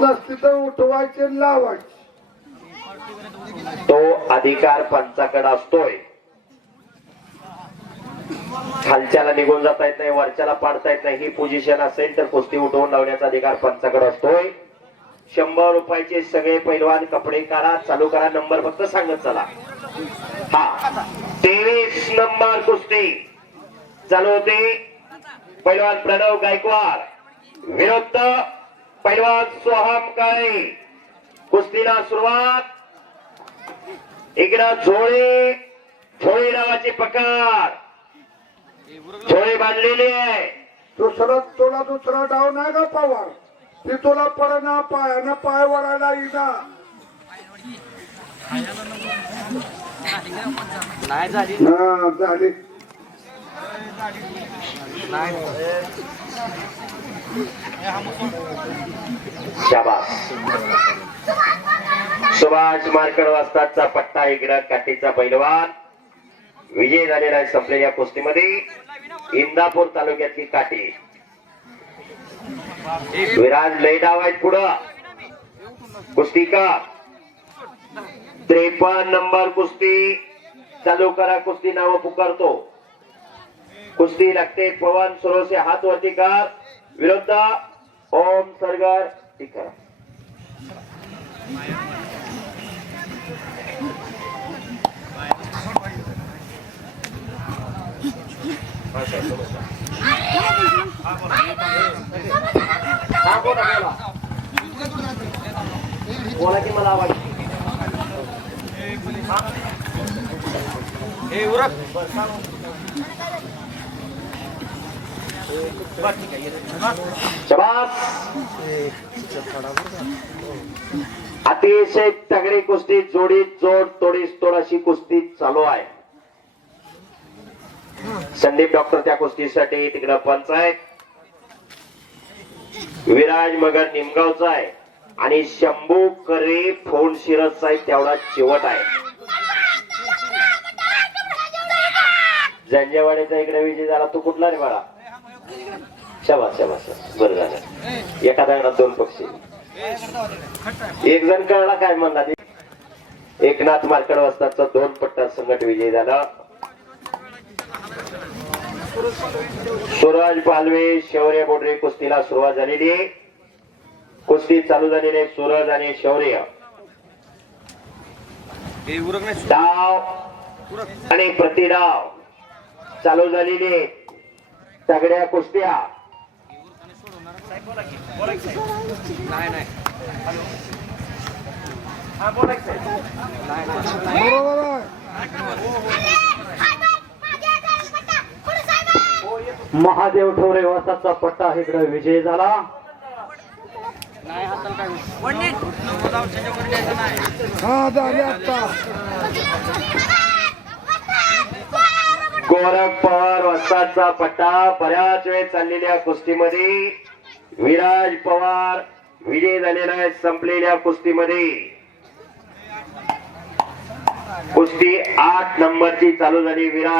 नसती तर उठवायचे लावायचे. तो अधिकार पंचाकडे असतोय. खालच्याला निघून जाता येत नाही वरच्याला पाडता येत नाही. ही पोझिशन असेल तर कुस्ती उठवून लावण्याचा अधिकार पंचाकडे असतोय. शंभर रुपयाचे सगळे पैलवान कपडे काढा चालू करा नंबर फक्त सांगत चला. हा. तेवीस नंबर कुस्ती. चालू होते. पैलवान प्रणव गायकवाड. विरुद्ध पैलवान सोहम काळे. कुस्तीला सुरुवात. इकडं झोळे. झोळे नावाचे प्रकार झोळे बांधलेले आहे. दुसरा तुला दुसरा डाव नाही का पवार. ती तुला पडना पायानं पाय वळायला येईना नाही झाली. हा सुभाष मार्कड वाजताचा पट्टा इकडं काठीचा पैलवान. विजय झालेला आहे संपलेल्या कुस्तीमध्ये. इंदापूर तालुक्यातली काठी. विराज लय डाव आहेत पुढं. कुस्ती का? त्रेपन्न नंबर कुस्ती. चालू करा कुस्ती नाव पुकारतो. कुस्ती लागते पवन सरोसे हात वरती कर विरुद्ध ओम सरगर करा हे उरक। अतिशय तगडी कुस्ती जोडीत जोड तोडीस तोड अशी कुस्ती चालू आहे. संदीप डॉक्टर त्या कुस्तीसाठी तिकडं पंच आहे. विराज मगर निमगावचा आहे. आणि शंभू करे फोन शिरसचा आहे तेवढा चिवट आहे. जंजेवाडीचा इकडे विजय झाला. तू कुठला रे बाळा? शबास शबास. बरं झालं एका दगडात दोन पक्षी एक जण कळला काय म्हणला ते? एकनाथ मार्कड वस्ताचा दोन पट्टा संघट विजय झाला सूरज पालवे शौर्य बोडरे कुस्तीला सुरुवात झालेली आहे कुस्ती चालू झालेली आहे सूरज आणि शौर्य डाव आणि प्रतिडाव चालू झालेली. तगड्या कुस्त्या नाही नाही. हा बोला की साहेब. नाही नाही. बरोबर आहे. महादेव ठोरे वासाचा पट्टा इकडे विजय झाला. नाही हाताला काय हा झाली आता. गोरख पवार वस्तादचा पट्टा बऱ्याच वेळ चाललेल्या कुस्तीमध्ये. विराज पवार विजय झालेला आहे संपलेल्या कुस्तीमध्ये. कुस्ती आठ नंबरची चालू झाली विराज.